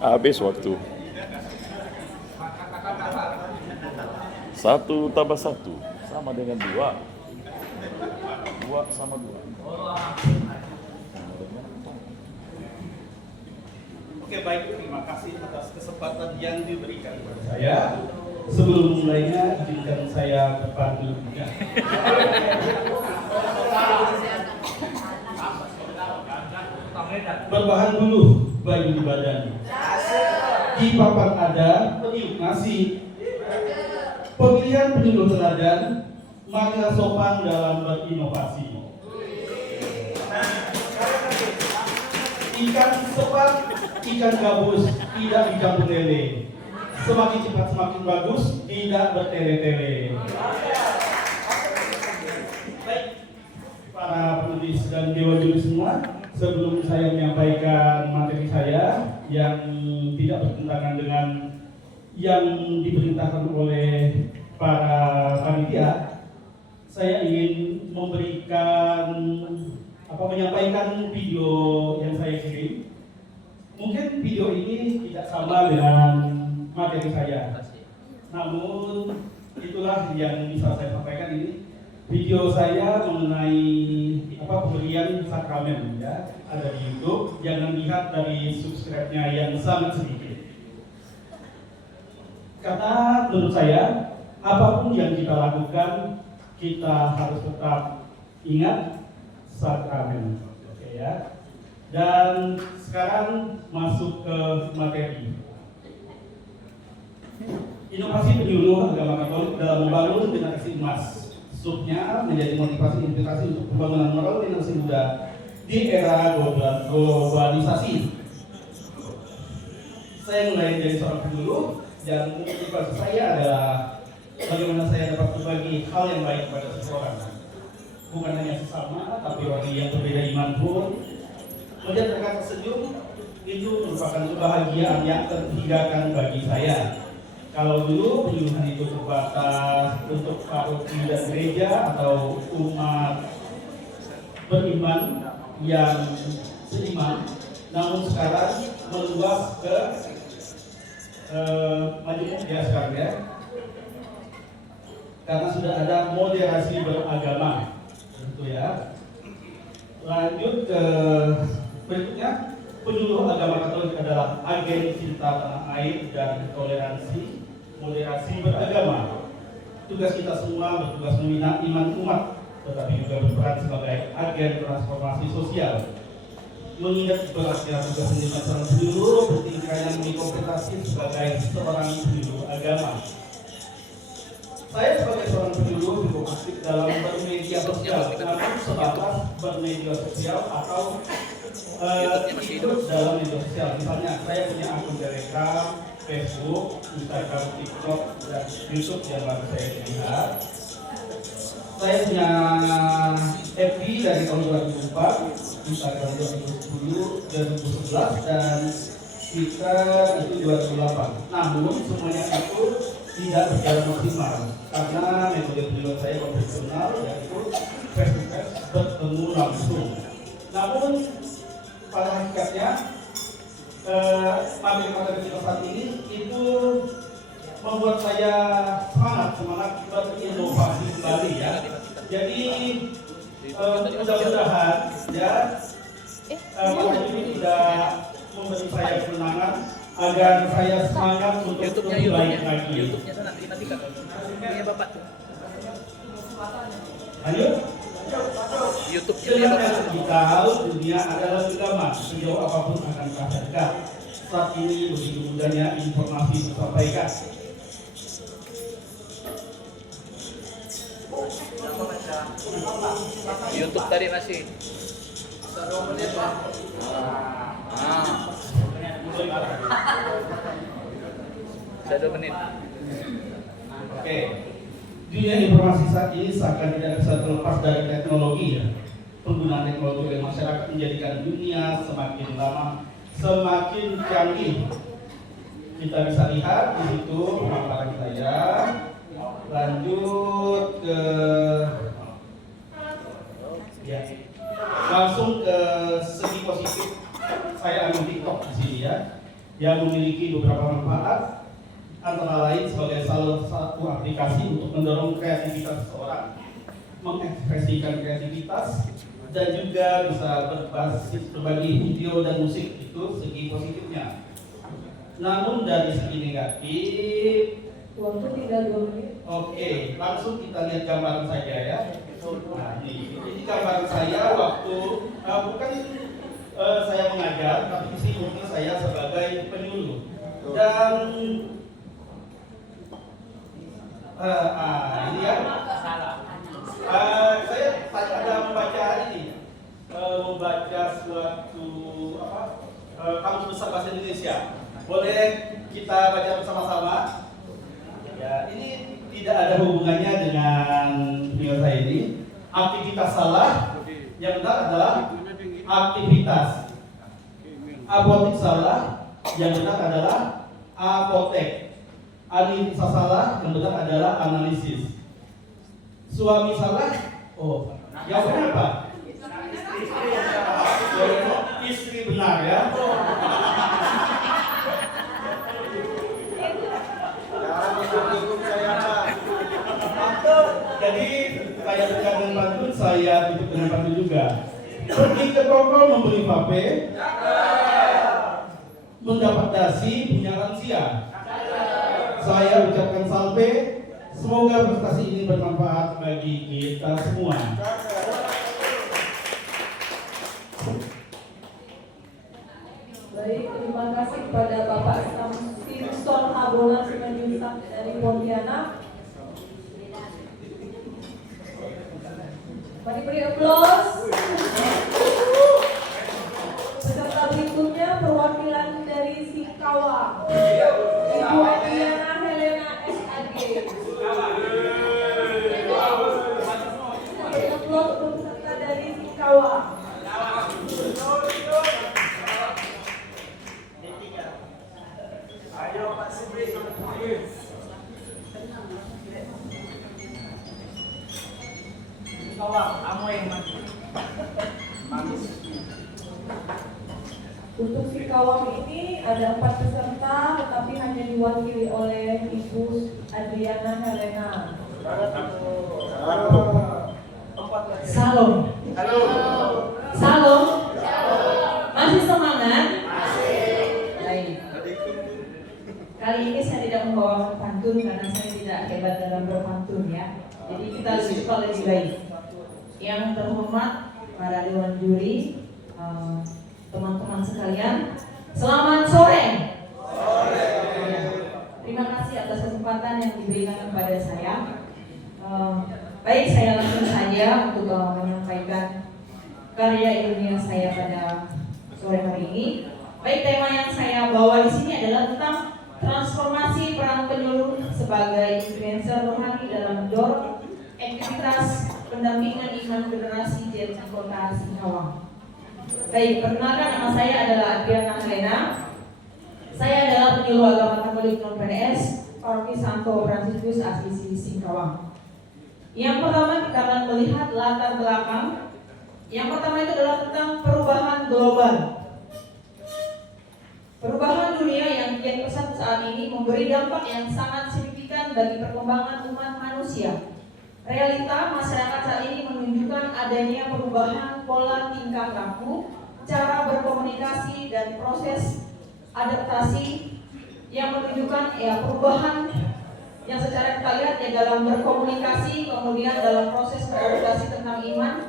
Habis waktu. 1 tambah 1 sama dengan 2. 2 sama 2. Oke, baik, terima kasih atas kesempatan yang diberikan kepada saya. Sebelum mulainya, izinkan saya berpadu. Berbahan dulu bayi di badan. Di papan ada peniup nasi. Pemilihan penyuluh teladan, maka sopan dalam berinovasi. Ikan sepat, ikan gabus, tidak dicampur lele. Semakin cepat semakin bagus, tidak bertele-tele. Baik, para penulis dan dewa juri semua, sebelum saya menyampaikan materi saya yang tidak bertentangan dengan yang diperintahkan oleh para panitia, saya ingin menyampaikan video yang saya kirim. Mungkin video ini tidak sama dengan materi saya, namun itulah yang bisa saya sampaikan. Ini video saya mengenai pemberian sakramen, ya, ada di YouTube. Jangan lihat dari subscribe-nya yang sangat sedikit. Karena menurut saya, apapun yang kita lakukan, kita harus tetap ingat sakramen. Oke, ya. Dan sekarang masuk ke materi. Inovasi penyuluh agama Katolik dalam membangun generasi emas. Subnya menjadi motivasi inspirasi untuk pembangunan moral generasi muda di era globalisasi. Saya mulai dari seorang penyuluh, dan motivasi saya adalah bagaimana saya dapat berbagi hal yang baik kepada seseorang. Bukan hanya sesama, tapi bagi yang berbeda iman pun. Melihat mereka tersenyum, itu merupakan kebahagiaan yang terhinggakan bagi saya. Kalau dulu penyuluhan itu terbatas untuk paroki dan gereja atau umat beriman yang seiman, namun sekarang meluas ke majemuk ya sekarang, ya, karena sudah ada moderasi beragama, gitu ya. Lanjut ke berikutnya, penyuluh agama Katolik adalah agen cinta tanah air dan toleransi, moderasi beragama. Tugas kita semua bertugas membina iman umat, tetapi juga berperan sebagai agen transformasi sosial. Mengingat beratnya tugas menjadi seorang penyuluh, bertingkah yang dikompensasi sebagai seorang penyuluh agama. Saya sebagai seorang penyuluh cukup aktif dalam bermedia sosial, namun sebatas bermedia sosial atau ikut dalam media sosial. Misalnya saya punya akun Telegram, Facebook, Instagram, TikTok, dan YouTube yang baru saya lihat. Saya punya FB dari tahun 2004, Instagram 2010, 2011, dan Twitter itu 2008. Namun semuanya itu tidak berjalan maksimal karena metode penyuluhan saya konvensional, yaitu face-to-face, bertemu langsung. Namun pada hakikatnya materi-materi kita saat ini itu membuat saya semangat berinovasi kembali, ya. Jadi mudah-mudahan ya materi ini tidak memberi saya kemenangan agar saya semangat untuk lebih baik lagi. YouTube-nya sana dimatikan. Punya Bapak. Lanjut. YouTube-nya Dengan Bapak. digital, dunia adalah genggaman, sejauh apapun akan terasa dekat. Saat ini begitu mudahnya informasi disampaikan. YouTube tadi masih. Saya 2 menit. Oke. Dunia informasi saat ini seakan tidak bisa terlepas dari teknologi, ya. Penggunaan teknologi oleh masyarakat menjadikan dunia semakin lama semakin canggih. Kita bisa lihat di situ pemaparan saya. Lanjut ke langsung ke segi positif. Saya ambil TikTok di sini ya, yang memiliki beberapa manfaat, antara lain sebagai salah satu aplikasi untuk mendorong kreativitas seseorang, mengekspresikan kreativitas, dan juga bisa berbasis berbagi video dan musik. Itu segi positifnya. Namun dari segi negatif, waktu tinggal 2 menit. oke, langsung kita lihat gambaran saja ya. Nah, ini gambaran saya waktu bukan saya mengajar, tapi di sini mungkin saya sebagai penyuluh. Dan ini ya. Saya ada membaca ini, membaca suatu kamus besar bahasa Indonesia. Boleh kita baca bersama-sama? Ya, ini tidak ada hubungannya dengan video saya ini. Aktivitas salah, yang benar adalah aktivitas. Apotek salah, yang benar adalah apotek. Analisa salah, yang benar adalah analisis. Suami salah, yang benar apa? Istri benar ya. Jadi saya buka dengan pantun, saya tutup dengan pantun juga. Pergi ke toko membeli vape, mendapat dasi punya lansia. Saya ucapkan salve, semoga prestasi ini bermanfaat bagi kita semua. Baik, terima kasih kepada Bapak Samson Abonan Simanjuntak dari Pontianak. Mari beri aplaus. Peserta berikutnya perwakilan dari Singkawang, Ibu Adriana Helena SAG. Beri aplaus untuk peserta dari Singkawang. Ayo Pak Sibri. Kawang, kamu yang maju. Manis. Untuk Singkawang ini ada 4 peserta, tetapi hanya diwakili oleh Ibu Adriana Helena. Salam. Halo. Salam. Masih semangat? Baik. Kali ini saya tidak membawakan pantun karena saya tidak hebat dalam berpantun ya. Jadi kita lebih baik. Yang terhormat para dewan juri, teman-teman sekalian, selamat sore. Terima kasih atas kesempatan yang diberikan kepada saya. Baik, saya langsung saja untuk menyampaikan karya ilmiah saya pada sore hari ini. Baik, tema yang saya bawa di sini adalah tentang transformasi peran penyuluh sebagai influencer rohani dalam mendorong aktivitas pendampingan iman generasi Z di Kota Singkawang. Baik, perkenalkan, nama saya adalah Adriana Helena. Saya adalah penyuluh agama Katolik non-PNS Paroki Santo Fransiskus Asisi Singkawang. Yang pertama kita akan melihat latar belakang. Yang pertama itu adalah tentang perubahan global. Perubahan dunia yang kian pesat saat ini memberi dampak yang sangat signifikan bagi perkembangan umat manusia. Realita masyarakat saat ini menunjukkan adanya perubahan pola tingkah laku, cara berkomunikasi dan proses adaptasi yang menunjukkan perubahan yang secara kita lihat dalam berkomunikasi, kemudian dalam proses beradaptasi tentang iman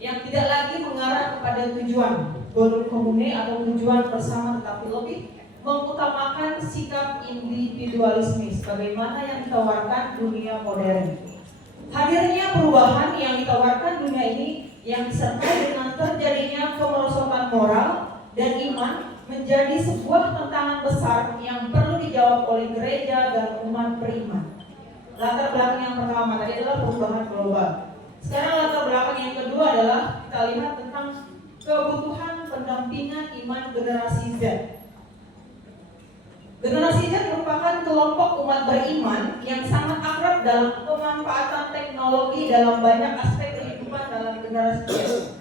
yang tidak lagi mengarah kepada tujuan bonum commune atau tujuan bersama, tetapi lebih mengutamakan sikap individualisme sebagaimana yang ditawarkan dunia modern. Hadirnya perubahan yang ditawarkan dunia ini yang disertai dengan terjadinya kemerosotan moral dan iman menjadi sebuah tantangan besar yang perlu dijawab oleh gereja dan umat beriman. Latar belakang yang pertama tadi adalah perubahan global. Sekarang latar belakang yang kedua adalah kita lihat tentang kebutuhan pendampingan iman generasi Z. Generasi Z merupakan kelompok umat beriman yang sangat akrab dalam pemanfaatan teknologi dalam banyak aspek kehidupan dalam generasi Z.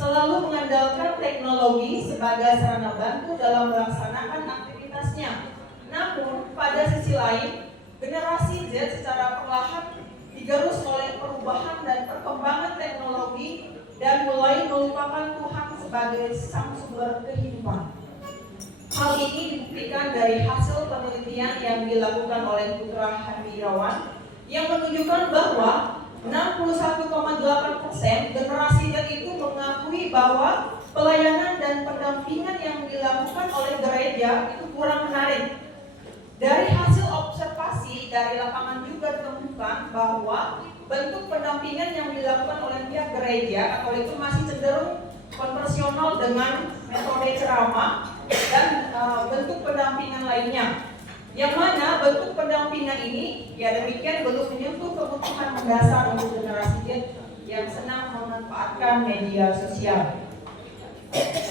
selalu mengandalkan teknologi sebagai sarana bantu dalam melaksanakan aktivitasnya. Namun, pada sisi lain, generasi Z secara perlahan digerus oleh perubahan dan perkembangan teknologi dan mulai melupakan Tuhan sebagai sang sumber kehidupan. Hal ini dibuktikan dari hasil penelitian yang dilakukan oleh Putra Handirawan yang menunjukkan bahwa 61,8% generasi Z itu mengakui bahwa pelayanan dan pendampingan yang dilakukan oleh gereja itu kurang menarik. Dari hasil observasi dari lapangan juga ditemukan bahwa bentuk pendampingan yang dilakukan oleh pihak gereja Katolik itu masih cenderung konvensional dengan metode ceramah dan bentuk pendampingan lainnya. Yang mana bentuk pendampingan ini ya demikian belum menyentuh kebutuhan mendasar untuk generasi Z yang senang memanfaatkan media sosial.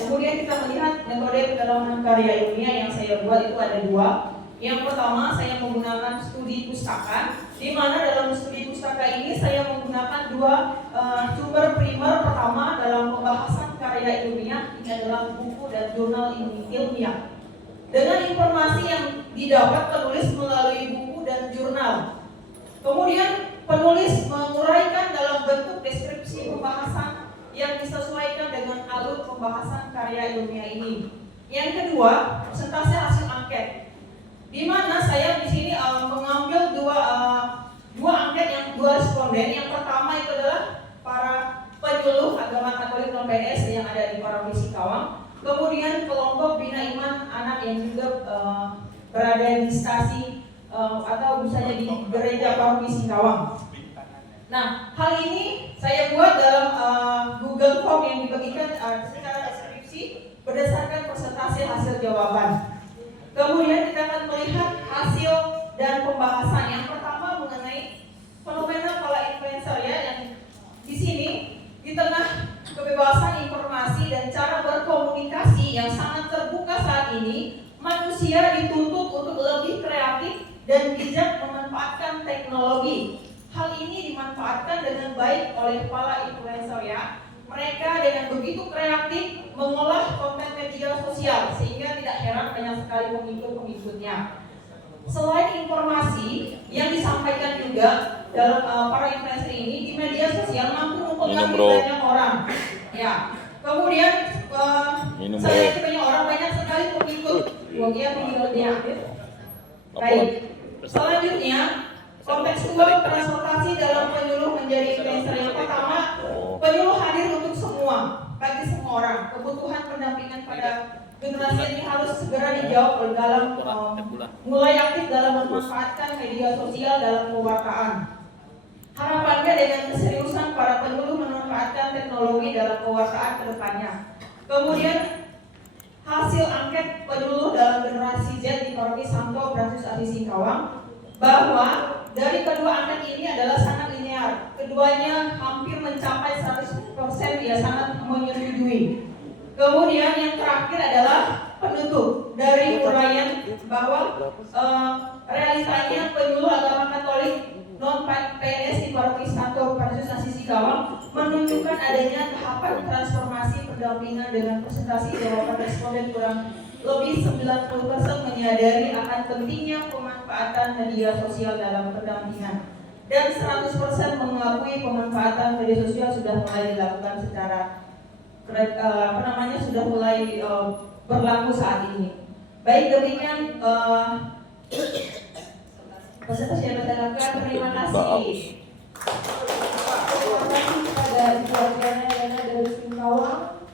Kemudian kita melihat metode pendalaman karya ilmiah yang saya buat itu ada dua. Yang pertama saya menggunakan studi pustaka, di mana dalam studi pustaka ini saya menggunakan dua sumber primer. Pertama dalam pembahasan karya ilmiah, ini adalah buku dan jurnal ilmiah. Dengan informasi yang didapat penulis melalui buku dan jurnal. Kemudian penulis menguraikan dalam bentuk deskripsi pembahasan yang disesuaikan dengan alur pembahasan karya ilmiah ini. Yang kedua, presentasi hasil angket, di mana saya di sini mengambil dua angket yang dua responden. Yang pertama itu adalah para penyuluh agama Katolik non PNS yang ada di Paroki Singkawang. Kemudian kelompok bina iman anak yang juga berada di stasi atau misalnya di gereja Paroki Singkawang. Nah, hal ini saya buat dalam Google Form yang dibagikan secara deskripsi berdasarkan presentasi hasil jawaban. Kemudian kita akan melihat hasil dan pembahasan. Yang pertama mengenai fenomena pola influencer ya, yang di sini di tengah kebebasan informasi dan cara berkomunikasi yang sangat terbuka saat ini, manusia dituntut untuk lebih kreatif dan bijak memanfaatkan teknologi. Hal ini dimanfaatkan dengan baik oleh para influencer ya. Mereka dengan begitu kreatif mengolah konten media sosial sehingga tidak heran banyak sekali pengikut-pengikutnya. Selain informasi yang disampaikan juga dalam para influencer ini di media sosial mampu mempengaruhi banyak orang. Ya. Kemudian selain itu banyak orang banyak sekali pengikut. Pengikutnya. Baik. Selanjutnya kontekstual transportasi dalam penyuluh menjadi influencer. Yang pertama, penyuluh hadir untuk semua, bagi semua orang. Kebutuhan pendampingan pada generasi ini harus segera dijawab dalam mulai aktif dalam memanfaatkan media sosial dalam pewartaan. Harapannya dengan keseriusan para penyuluh memanfaatkan teknologi dalam pewartaan ke depannya. Kemudian hasil angket penyuluh dalam generasi Z di Paroki Santo Fransiskus Asis Singkawang, bahwa dari kedua angket ini adalah sangat linear. Keduanya hampir mencapai 100% ya, sangat menyetujui. Kemudian yang terakhir adalah penutup dari uraian bahwa realitanya penyuluh agama Katolik non PNS di Paroki Santo Fransiskus Asis Singkawang menunjukkan adanya tahapan transformasi pendampingan dengan presentasi jawaban responden kurang lebih 90% menyadari akan pentingnya pemanfaatan media sosial dalam pendampingan, dan 100% mengakui pemanfaatan media sosial sudah mulai dilakukan secara sudah mulai berlaku saat ini. Baik, demikian presentasi yang saya lakukan. Terima kasih. Terima kasih kepada Ibu Adriana dari Singkawang.